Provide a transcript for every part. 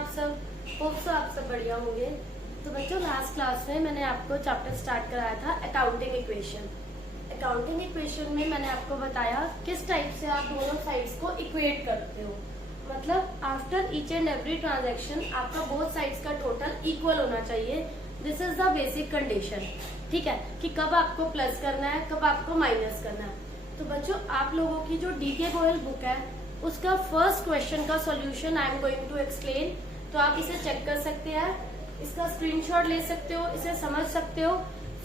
आप सब? Hope so आप सब बढ़िया होंगे। तो बच्चों, लास्ट क्लास में मैंने आपको चैप्टर स्टार्ट कराया था अकाउंटिंग इक्वेशन। अकाउंटिंग इक्वेशन में मैंने आपको बताया किस टाइप से आप दोनों साइड्स को इक्वेट करते हो। मतलब after each and every transaction आपका बोथ साइड्स का टोटल इक्वल होना चाहिए। This is the basic condition. ठीक है कि कब आपको प्लस करना है, कब आपको माइनस करना है। तो बच्चों, आप लोगों की जो डीके गोयल बुक है उसका फर्स्ट क्वेश्चन का solution I am going to explain. तो आप इसे चेक कर सकते हैं, इसका स्क्रीनशॉट ले सकते हो, इसे समझ सकते हो।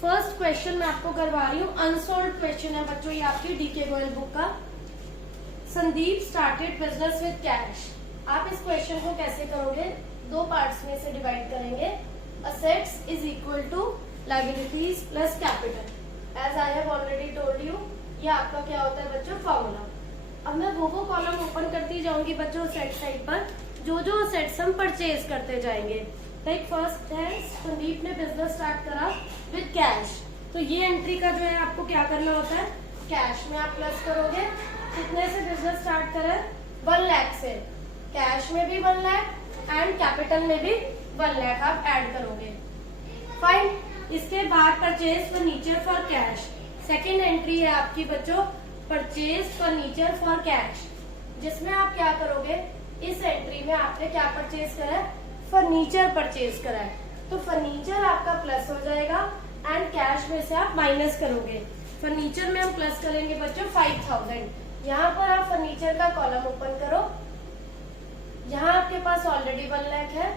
फर्स्ट क्वेश्चन मैं आपको करवा रही हूँ, अनसॉल्व्ड क्वेश्चन है बच्चों, ये आपकी डीके गोयल बुक का। Sandeep started business with cash. आप इस क्वेश्चन को कैसे करोगे? दो पार्ट्स में से डिवाइड करेंगे। Assets is equal to liabilities plus capital. As I have already told you, ये आपका क्या होता है बच्चों? फॉर्मूला। अब मैं वो कॉलम ओपन करती जाऊंगी बच्चों सेट साइड पर, जो जो सेट्स हम परचेज करते जाएंगे। लाइक फर्स्ट है, संदीप ने बिजनेस स्टार्ट करा विद कैश। तो ये एंट्री का जो है आपको क्या करना होता है? कैश में आप प्लस करोगे। कितने से बिजनेस स्टार्ट करा? 1 लाख से। कैश में भी 1 लाख एंड कैपिटल में भी 1 लाख आप ऐड करोगे। फाइन। इसके बाद purchase furniture for cash. Second entry है आपकी बच्चों, परचेज फर्नीचर फॉर कैश, जिसमें आप क्या करोगे? इस एंट्री में आपने क्या परचेज करा है? फर्नीचर परचेज करा है। तो फर्नीचर आपका प्लस हो जाएगा एंड कैश में से आप माइनस करोगे। फर्नीचर में हम प्लस करेंगे बच्चों 5000। यहाँ पर आप फर्नीचर का कॉलम ओपन करो। यहाँ आपके पास ऑलरेडी 1 लाख है।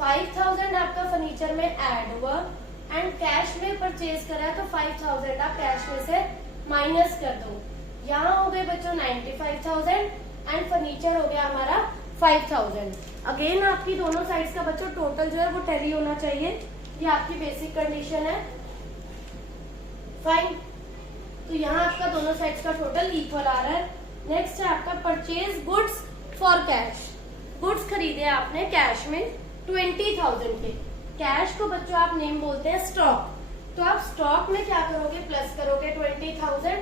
5000 आपका फर्नीचर में ऐड हुआ एंड कैश में परचेज करा है, तो 5000 आप कैश में से माइनस कर दो। यहाँ हो गए बच्चों 95,000 एंड फर्नीचर हो गया हमारा 5000। अगेन आपकी दोनों साइड्स का बच्चों टोटल जो है वो टैली होना चाहिए। ये आपकी बेसिक कंडीशन है। फाइन। तो यहाँ आपका दोनों साइड्स का टोटल इक्वल आ रहा है। नेक्स्ट है आपका purchase goods for cash. Goods खरीदे आपने कैश में 20,000 के। कैश को बच्चों आप नेम बोलते हैं स्टॉक। तो आप स्टॉक में क्या करोगे? प्लस करोगे 20,000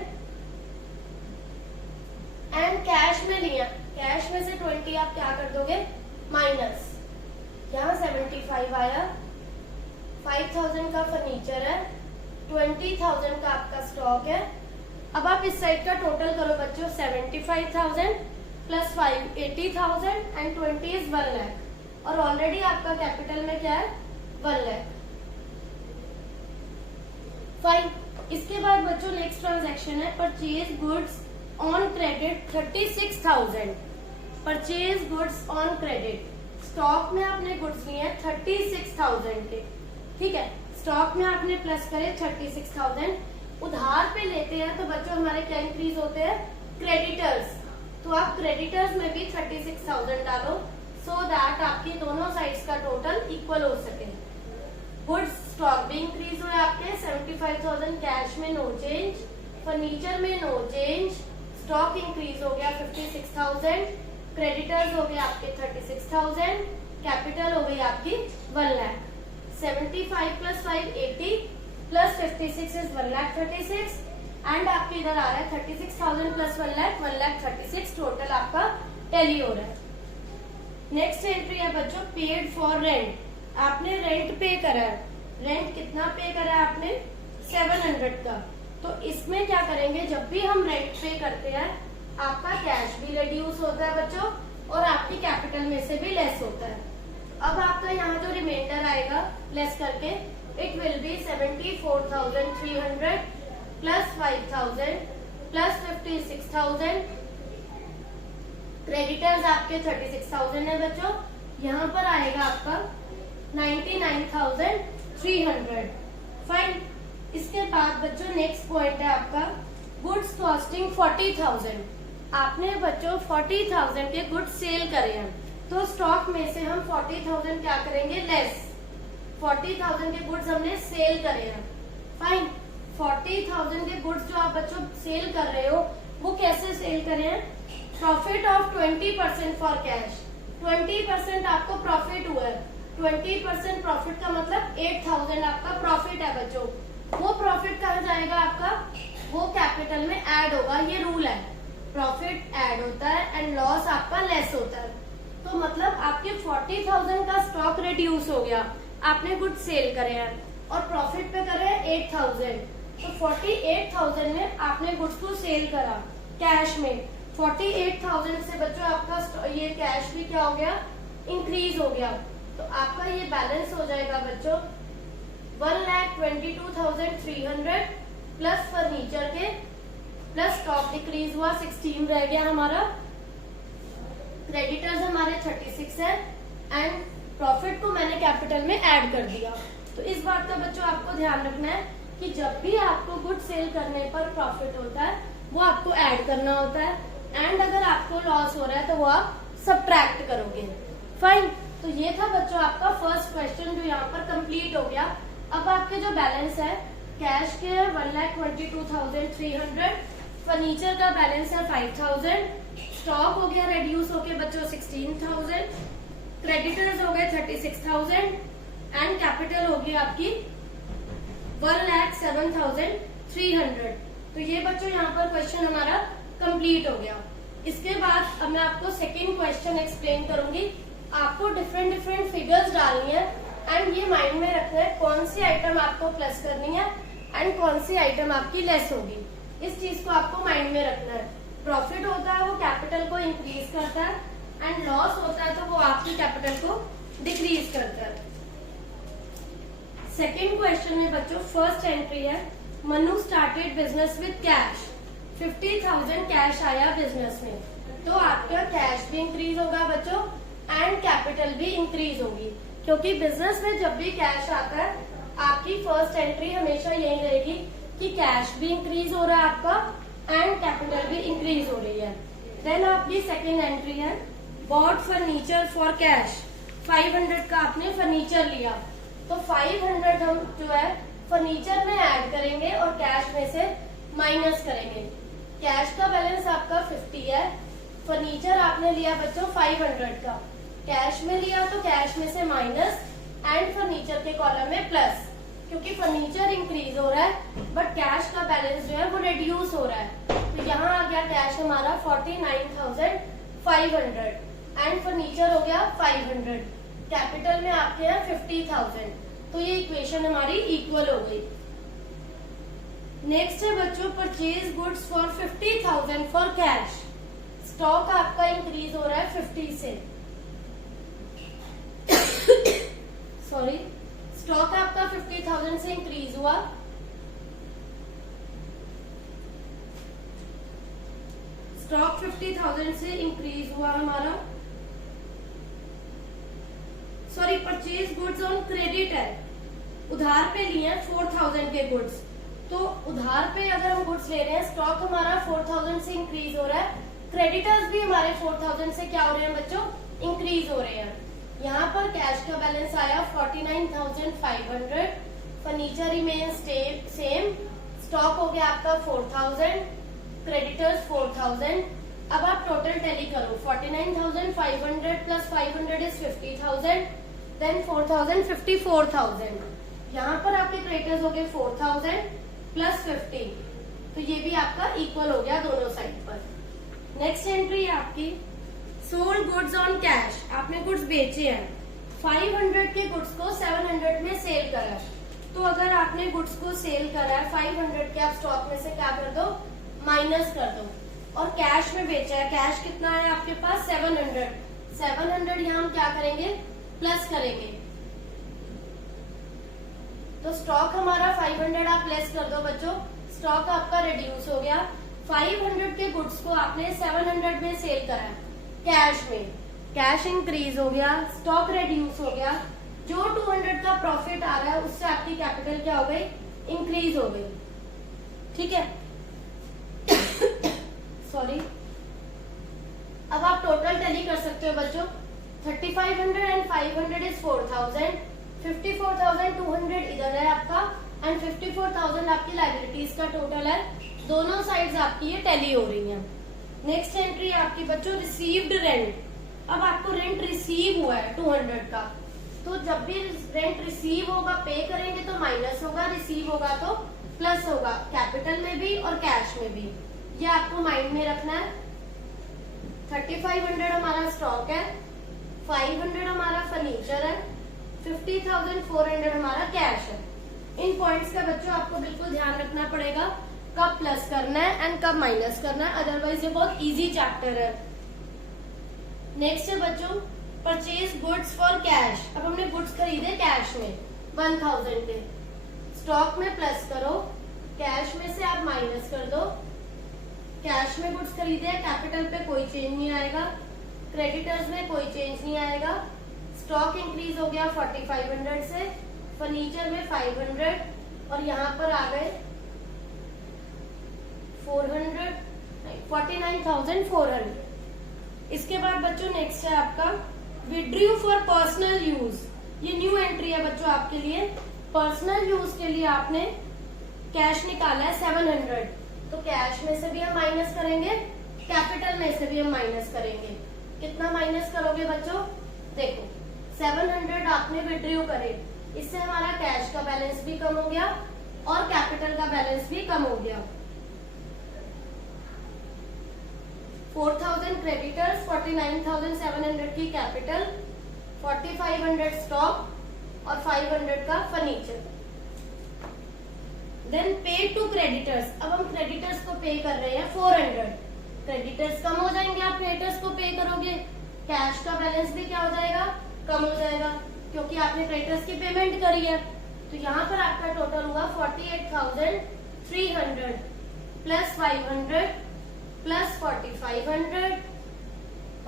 एंड कैश में लिया, कैश में से 20 आप क्या कर दोगे? माइनस। यहाँ 75 आया। 5000 का फर्नीचर है, 20,000 का आपका स्टॉक है। अब आप इस साइड का टोटल करो बच्चों, 75,000 प्लस 5 80,000 एंड 20 इज 1 लाख। और ऑलरेडी आपका कैपिटल में क्या है? 1 लाख। फाइन। इसके बाद बच्चों नेक्स्ट ट्रांजैक्शन है purchase goods on credit 36,000। Purchase goods on credit. Stock में आपने गुड्स लिए हैं 36,000 के। ठीक है, स्टॉक में आपने प्लस करे 36,000। उधार पे लेते हैं तो बच्चों हमारे क्या इंक्रीज होते हैं? क्रेडिटर्स। तो आप क्रेडिटर्स में भी 36,000 डालो सो दैट आपके दोनों साइड्स का टोटल इक्वल हो सके। गुड्स स्टॉक भी इंक्रीज हुए आपके 75,000, कैश में नो चेंज, फर्नीचर में नो चेंज, स्टॉक इंक्रीज हो गया 56,000, क्रेडिटर्स हो गए आपके 36,000, कैपिटल हो गई आपकी 1 lakh. 75 plus 5 80 plus 56 is 1,36,000 and आपके इधर आ रहा है 36,000 प्लस 1 लाख 1,36,000 टोटल आपका टैली हो रहा है। नेक्स्ट एंट्री है बच्चों पेड फॉर रेंट। आपने रेंट पे करा है। रेंट कितना पे करा है आपने? 700 का। तो इसमें क्या करेंगे? जब भी हम रेंट पे करते हैं आपका कैश भी रिड्यूस होता है बच्चों और आपकी कैपिटल में से भी लेस होता है। अब आपका यहाँ जो रिमाइंडर आएगा लेस करके, it will be 74,300 plus 5,000 plus 56,000। Creditors आपके 36,000 है बच्चों। यहाँ पर आएगा आपका 99,300। फाइन। इसके बाद बच्चों नेक्स्ट पॉइंट है आपका गुड्स कॉस्टिंग 40,000। आपने बच्चों 40,000 के गुड्स सेल करे हैं, तो स्टॉक में से हम 40,000 क्या करेंगे? लेस। 40,000 के गुड्स हमने सेल करे हैं। फाइन। 40,000 के गुड्स जो आप बच्चों सेल कर रहे हो वो कैसे सेल करे हैं? Profit of 20% for cash. 20% आपको प्रॉफिट हुआ है। 20% प्रॉफिट का मतलब 8,000 आपका प्रॉफिट है बच्चों। वो प्रॉफिट कहाँ जाएगा आपका? वो कैपिटल में ऐड होगा। ये रूल है, प्रॉफिट ऐड होता है एंड लॉस आपका लेस होता है। तो मतलब आपके 40,000 का स्टॉक रिड्यूस हो गया, आपने गुड्स सेल करे हैं और प्रॉफिट पे करे हैं 8,000, तो 48,000 में आपने गुड्स को सेल करा कैश में। 48,000 से बच्चों आपका ये कैश भी क्या हो गया, इंक्रीज हो गया। तो आपका ये बैलेंस हो जाएगा बच्चों 1,22,300 प्लस फर्नीचर के प्लस स्टॉक डिक्रीज हुआ 16 रह गया हमारा, क्रेडिटर्स हमारे 36 है एंड प्रॉफिट को मैंने कैपिटल में ऐड कर दिया। तो इस बात का बच्चों आपको ध्यान रखना है कि जब भी आपको गुड सेल करने पर प्रॉफिट होता है वो आपको ऐड करना होता है, एंड अगर आपको लॉस हो रहा है तो वो आप सब्ट्रैक्ट करोगे। फाइन, तो ये था बच्चों आपका फर्स्ट क्वेश्चन जो यहाँ पर कंप्लीट हो गया। अब आपके जो बैलेंस है कैश के 1,22,300, फर्नीचर का बैलेंस है 5,000, स्टॉक हो गया रेड्यूस होके बच्चों 16,000, क्रेडिटर्स हो गए 36,000 एंड कैपिटल होगी आपकी 1,07,300। तो ये बच्चों यहाँ पर क्वेश्चन हमारा कंप्लीट हो गया। इसके बाद अब मैं आपको सेकेंड क्वेश्चन एक्सप्लेन करूंगी। आपको डिफरेंट फिगर्स डालनी है एंड ये माइंड में रखना है कौन सी आइटम आपको प्लस करनी है एंड कौन सी आइटम आपकी लेस होगी। इस चीज को आपको माइंड में रखना है। प्रॉफिट होता है वो कैपिटल को इंक्रीज करता है एंड लॉस होता है तो वो आपकी कैपिटल को डिक्रीज करता है। सेकेंड क्वेश्चन में बच्चों फर्स्ट एंट्री है Manu started business with cash, 50,000 cash आया बिजनेस में, तो आपका कैश भी इंक्रीज होगा बच्चों एंड कैपिटल भी इंक्रीज होगी, क्योंकि बिजनेस में जब भी कैश आता है आपकी फर्स्ट एंट्री हमेशा यही रहेगी कि कैश भी इंक्रीज हो रहा है आपका एंड कैपिटल भी इंक्रीज हो रही है। देन आपकी सेकेंड एंट्री है बॉट फर्नीचर फॉर कैश, 500 का आपने फर्नीचर लिया, तो 500 हम जो है फर्नीचर में ऐड करेंगे और कैश में से माइनस करेंगे। कैश का बैलेंस आपका 50 है, फर्नीचर आपने लिया बच्चों 500 का, कैश में लिया तो कैश में से माइनस एंड फर्नीचर के कॉलम में प्लस, क्योंकि फर्नीचर इंक्रीज हो रहा है बट कैश का बैलेंस जो है वो रिड्यूस हो रहा है। तो यहाँ आ गया कैश हमारा 49,500 एंड फर्नीचर हो गया 500, कैपिटल में आपके है 50,000, तो ये इक्वेशन हमारी इक्वल हो गई। नेक्स्ट है बच्चों purchase goods for 50,000 for cash, stock आपका इंक्रीज हो रहा है 50 से, सॉरी स्टॉक आपका 50,000 से इंक्रीज हुआ, स्टॉक 50,000 से इंक्रीज हुआ हमारा, sorry purchase goods on credit है, उधार पे लिए हैं 4,000 के गुड्स, तो उधार पे अगर हम गुड्स ले रहे हैं स्टॉक हमारा 4,000 से इंक्रीज हो रहा है, क्रेडिटर्स भी हमारे 4,000 से क्या हो रहे हैं बच्चों, इंक्रीज हो रहे हैं। यहाँ पर कैश का बैलेंस आया 49,500, फर्नीचर रिमेन सेम, स्टॉक हो गया आपका 4,000, क्रेडिटर्स 4,000। अब आप टोटल टैली करो, 49,500 प्लस 500 इज 50,000, देन 4,000 54,000। यहाँ पर आपके क्रेडिटर्स हो गए 4,000 प्लस 50, तो ये भी आपका इक्वल हो गया दोनों साइड पर। नेक्स्ट एंट्री है आपकी सोल्ड गुड्स ऑन कैश, आपने गुड्स बेचे हैं, 500 के गुड्स को 700 में सेल करा, तो अगर आपने गुड्स को सेल करा है 500 के, आप स्टॉक में से क्या कर दो, माइनस कर दो, और कैश में बेचा है, कैश कितना है आपके पास 700, 700 यहाँ हम क्या करेंगे, प्लस करेंगे, तो स्टॉक हमारा 500 आप लेस कर दो बच्चों, स्टॉक आपका रिड्यूस हो गया, 500 के गुड्स को आपने 700 में सेल करा कैश में, कैश इंक्रीज हो गया, स्टॉक रिड्यूस हो गया, जो 200 का प्रॉफिट आ रहा है उससे आपकी कैपिटल क्या हो गई, इंक्रीज हो गई। ठीक है, सॉरी। अब आप टोटल टैली कर सकते हो बच्चों, 3,500 एंड 500 इज 4,000, 54,200 इधर है आपका एंड 54,000 आपकी लायबिलिटीज का टोटल है, दोनों साइड्स आपकी ये टैली हो रही हैं। नेक्स्ट एंट्री आपकी बच्चों रिसीव्ड रेंट, अब आपको रेंट रिसीव हुआ है 200 का, तो जब भी रेंट रिसीव होगा पे करेंगे तो माइनस होगा, रिसीव होगा तो प्लस होगा, कैपिटल में भी और कैश में भी, ये आपको माइंड में रखना है। 3,500 हमारा स्टॉक है, 500 हमारा फर्नीचर है, 50,400 हमारा कैश है। इन पॉइंट्स का बच्चों आपको बिल्कुल ध्यान रखना पड़ेगा, कब प्लस करना है एंड कब माइनस करना है, अदरवाइज ये बहुत इजी चैप्टर है। नेक्स्ट है बच्चों परचेज गुड्स फॉर कैश। अब हमने गुड्स खरीदे कैश में 1000 के, स्टॉक में प्लस करो, कैश में से आप माइनस कर दो। कैश में गुड्स खरीदे, कैपिटल पे कोई चेंज नहीं आएगा, क्रेडिटर्स में कोई चेंज नहीं आएगा। स्टॉक इंक्रीज हो गया 4500 से, फर्नीचर में 500 और यहाँ पर आ गए 49,400। इसके बाद बच्चों नेक्स्ट है आपका विड्रू फॉर पर्सनल यूज। ये न्यू एंट्री है बच्चों आपके लिए। पर्सनल यूज के लिए आपने कैश निकाला है 700, तो कैश में से भी हम माइनस करेंगे, कैपिटल में से भी हम माइनस करेंगे। कितना माइनस करोगे बच्चों? देखो 700 आपने विड्रू करे, इससे हमारा कैश का बैलेंस भी कम हो गया और कैपिटल का बैलेंस भी कम हो गया। 4000 क्रेडिटर्स, 49,700 की कैपिटल, 4500 स्टॉक और 500 का फर्नीचर। देन पे टू क्रेडिटर्स। अब हम क्रेडिटर्स को पे कर रहे हैं 400। क्रेडिटर्स कम हो जाएंगे, आप क्रेडिटर्स को पे करोगे, कैश का बैलेंस भी क्या हो जाएगा? कम हो जाएगा, क्योंकि आपने क्रेडिटर्स की पेमेंट करी है। तो यहाँ पर आपका टोटल हुआ 48,300 प्लस 500 प्लस 4500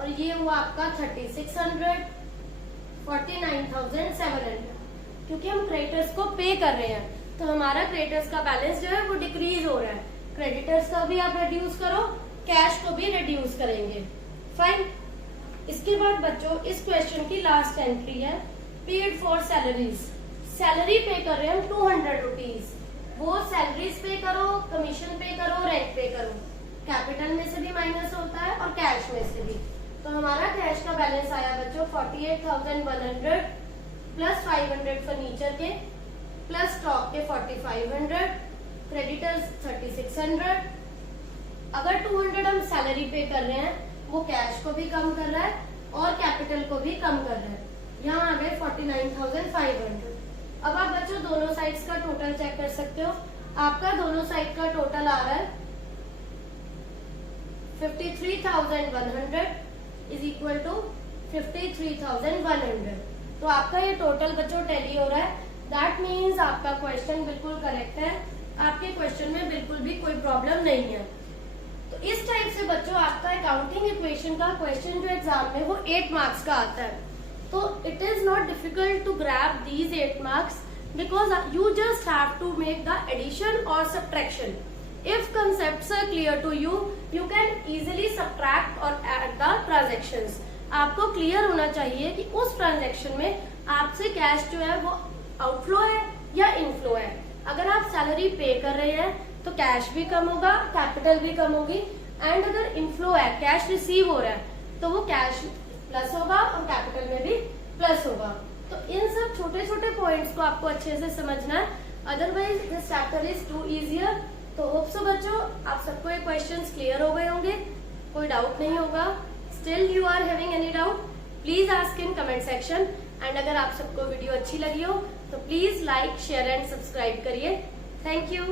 और ये हुआ आपका 3600, 49,700। क्योंकि हम क्रेडिटर्स को पे कर रहे हैं तो हमारा क्रेडिटर्स का बैलेंस जो है वो डिक्रीज हो रहा है। क्रेडिटर्स का भी आप रिड्यूस करो, कैश को भी रिड्यूस करेंगे। फाइन। इसके बाद बच्चों इस क्वेश्चन की लास्ट एंट्री है पेड फॉर सैलरीज। सैलरी पे कर रहे हैं हम 200 रुपीज। वो सैलरीज पे करो, कमीशन पे करो, रेंट पे करो, कैपिटल में से भी माइनस होता है और कैश में से भी। तो हमारा कैश का बैलेंस आया बच्चों 48,100 प्लस 500 फर्नीचर के प्लस स्टॉक के 4500, क्रेडिटर्स 3600। अगर 200 हम सैलरी पे कर रहे हैं वो कैश को भी कम कर रहा है और कैपिटल को भी कम कर रहा है। यहाँ आ गए 49,500। अब आप बच्चों दोनों साइड्स का टोटल चेक कर सकते हो। आपका दोनों साइड का टोटल आ रहा है 53,100 इज इक्वल टू 53,100। तो आपका ये टोटल बच्चों टैली हो रहा है। दैट मीन्स आपका क्वेश्चन बिल्कुल करेक्ट है, आपके क्वेश्चन में बिल्कुल भी कोई प्रॉब्लम नहीं है। तो इस टाइप से बच्चों आपका अकाउंटिंग इक्वेशन का क्वेश्चन जो एग्जाम में वो 8 मार्क्स का आता है। तो it is not difficult to grab these 8 marks because you just have to make the addition और subtraction. If concepts are clear to you, you can easily subtract or add the transactions. आपको clear होना चाहिए कि उस transaction में आपसे cash जो है वो आउटफ्लो है या इनफ्लो है। अगर आप सैलरी पे कर रहे हैं तो कैश भी कम होगा, कैपिटल भी कम होगी, एंड अगर इनफ्लो है, कैश रिसीव हो रहा है, तो वो कैश प्लस होगा और कैपिटल में भी प्लस होगा। तो इन सब छोटे छोटे पॉइंट्स को आपको अच्छे से समझना है, otherwise this chapter is too easier. तो होप सो बच्चों आप सबको ये क्वेश्चंस क्लियर हो गए होंगे, कोई डाउट नहीं होगा। Still you are having any doubt please ask in comment section. And अगर आप सबको वीडियो अच्छी लगी हो तो please like, share and subscribe करिए। Thank you.